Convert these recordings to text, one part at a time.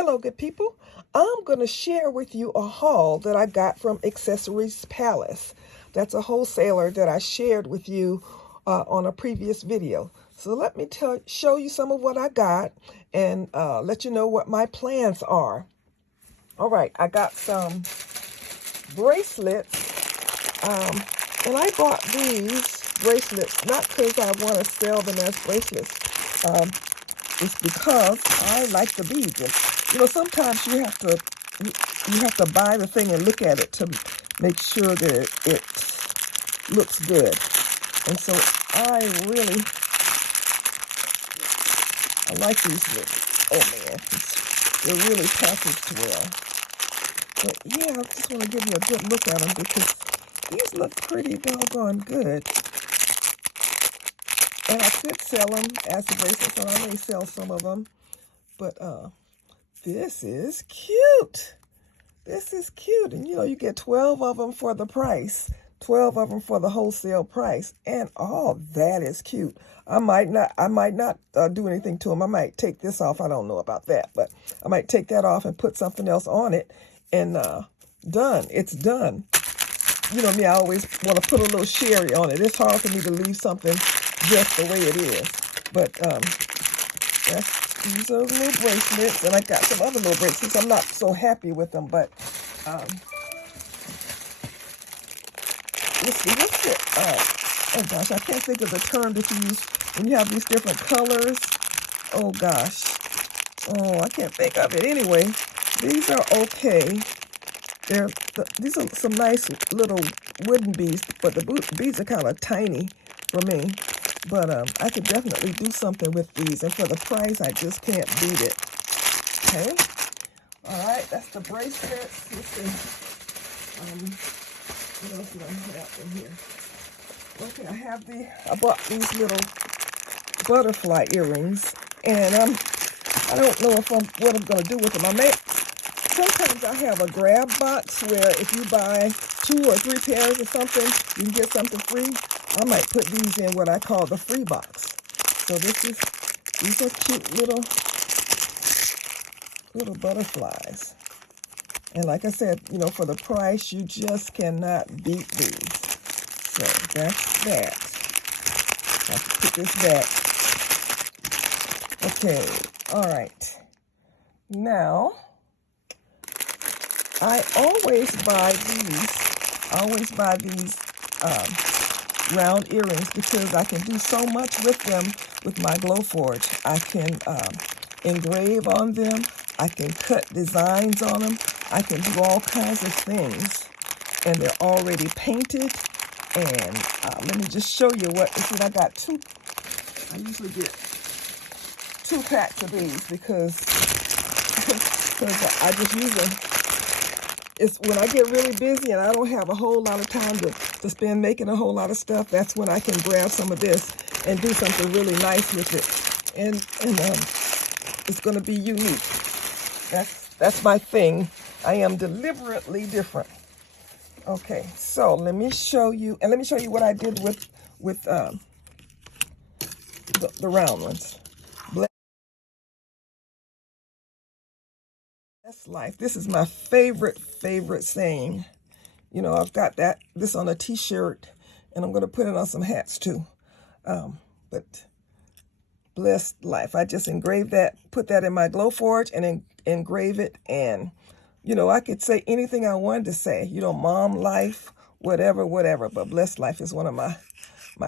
Hello, good people. I'm going to share with you a haul that I got from Accessories Palace. That's a wholesaler that I shared with you on a previous video. So let me show you some of what I got and let you know what my plans are. All right, I got some bracelets, and I bought these bracelets not because I want to sell them as bracelets. It's because I like the beads. And, sometimes you have to buy the thing and look at it to make sure that it looks good. And so I like these little, oh man, they're really packaged well. But yeah, I just want to give you a good look at them because these look pretty doggone good. And I could sell them as the bracelets, or I may sell some of them. But this is cute. This is cute. And you get 12 of them for the price. 12 of them for the wholesale price. And that is cute. I might not do anything to them. I might take this off. I don't know about that. But I might take that off and put something else on it. And done. It's done. You know me, I always want to put a little sherry on it. It's hard for me to leave something just the way it is. But these are little bracelets, and I got some other little bracelets. I'm not so happy with them, but let's see, what's it? Oh gosh, I can't think of the term that you use when you have these different colors. Oh gosh. Oh, I can't think of it. Anyway, these are okay. These are some nice little wooden beads, but the beads are kind of tiny for me. But I could definitely do something with these, and for the price, I just can't beat it. Okay. All right, that's the bracelets. Let's see. What else do I have in here? Okay, I bought these little butterfly earrings, and I don't know what I'm going to do with them. Sometimes I have a grab box where if you buy 2 or 3 pairs or something, you can get something free. I might put these in what I call the free box. So these are cute little butterflies. And like I said, for the price, you just cannot beat these. So that's that. I have to put this back. Okay, all right. Now, I always buy these round earrings because I can do so much with them with my Glowforge. I can engrave on them. I can cut designs on them. I can do all kinds of things. And they're already painted. And let me just show you I got 2. I usually get 2 packs of these because I just use them. It's when I get really busy and I don't have a whole lot of time to spend making a whole lot of stuff. That's when I can grab some of this and do something really nice with it. And it's going to be unique. That's my thing. I am deliberately different. Okay, so let me show you what I did with the round ones. Bless life. This is my favorite saying. I've got this on a t-shirt, and I'm going to put it on some hats too. But blessed life. I just engraved that, put that in my Glowforge, and engrave it. And, I could say anything I wanted to say. Mom life, whatever. But blessed life is one of my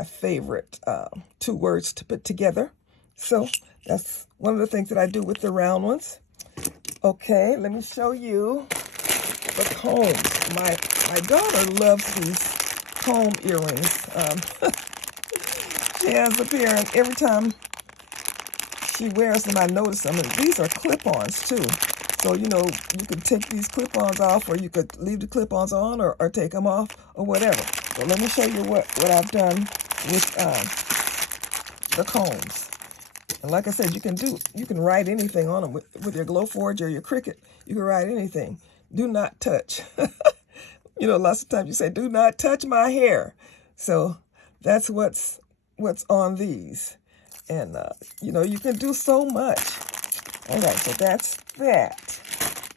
favorite 2 words to put together. So that's one of the things that I do with the round ones. Okay, let me show you the combs. My daughter loves these comb earrings. She has a pair, and every time she wears them, I notice them. And these are clip-ons too. So, you could take these clip-ons off, or you could leave the clip-ons on, or take them off, or whatever. So let me show you what I've done with the combs. And like I said, you can write anything on them with your Glowforge or your Cricut. You can write anything. Do not touch. Lots of times you say, do not touch my hair. So that's what's on these. And, you can do so much. All right, so that's that.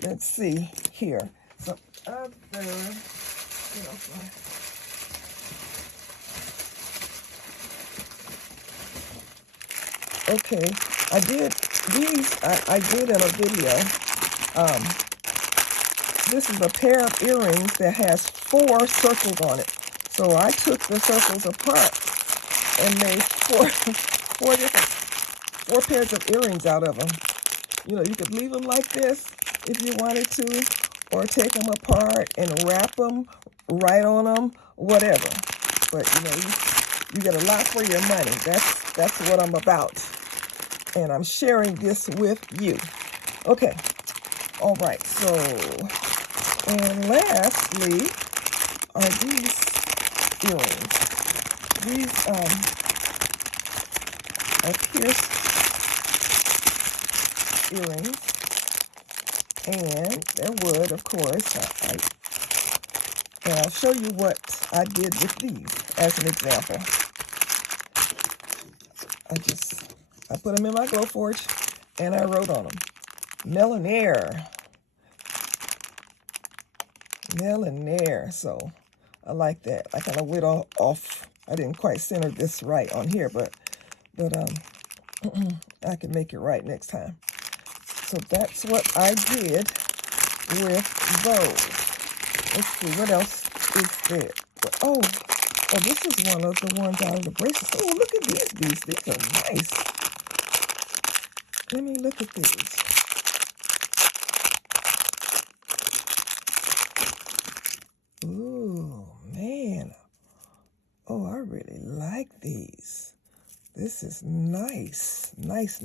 Let's see here. Some other, you know, okay, I did these, I did in a video. This is a pair of earrings that has 4 circles on it. So I took the circles apart and made 4 pairs of earrings out of them. You know, you could leave them like this if you wanted to, or take them apart and wrap them, write on them, whatever. But you know, you get a lot for your money. That's what I'm about, and I'm sharing this with you. Okay, all right. So, and lastly are these earrings. These are pierced earrings, and they're wood, of course. And I'll show you what I did with these as an example. I put them in my Glowforge, and I wrote on them, Millionaire. So I like that. I kind of went off. I didn't quite center this right on here, but I can make it right next time. So that's what I did with those. Let's see, what else is there? Oh, this is one of the ones out of the bracelets. Oh, look at these. These are nice. Let me look at these. Ooh, man. Oh, I really like these. This is nice. Nice.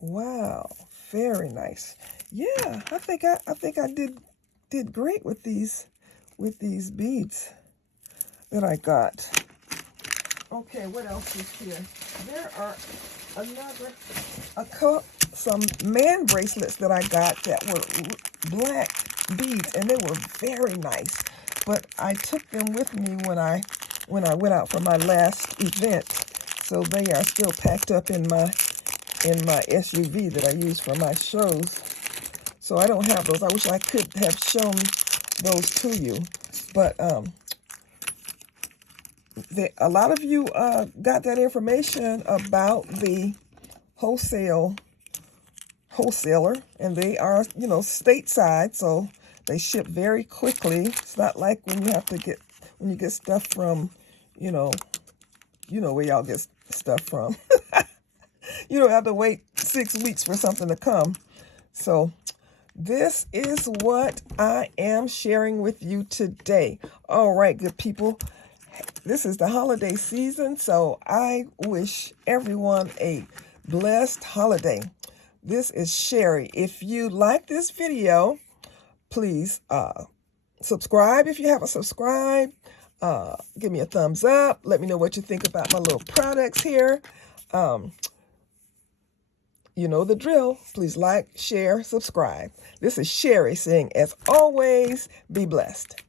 Wow, very nice. Yeah, I think I did great with these beads that I got. Okay, what else is here? There are some man bracelets that I got that were black beads, and they were very nice. But I took them with me when I went out for my last event, so they are still packed up in my SUV that I use for my shows. So I don't have those. I wish I could have shown those to you, but a lot of you got that information about the wholesaler, and they are, you know, stateside, so they ship very quickly. It's not like when you get stuff from, you know where y'all get stuff from. You don't have to wait 6 weeks for something to come. So this is what I am sharing with you today. All right, good people. This is the holiday season, so I wish everyone a blessed holiday. This is Sherry. If you like this video, please subscribe if you haven't subscribed. Give me a thumbs up. Let me know what you think about my little products here. You know the drill. Please like, share, subscribe. This is Sherry saying, as always, be blessed.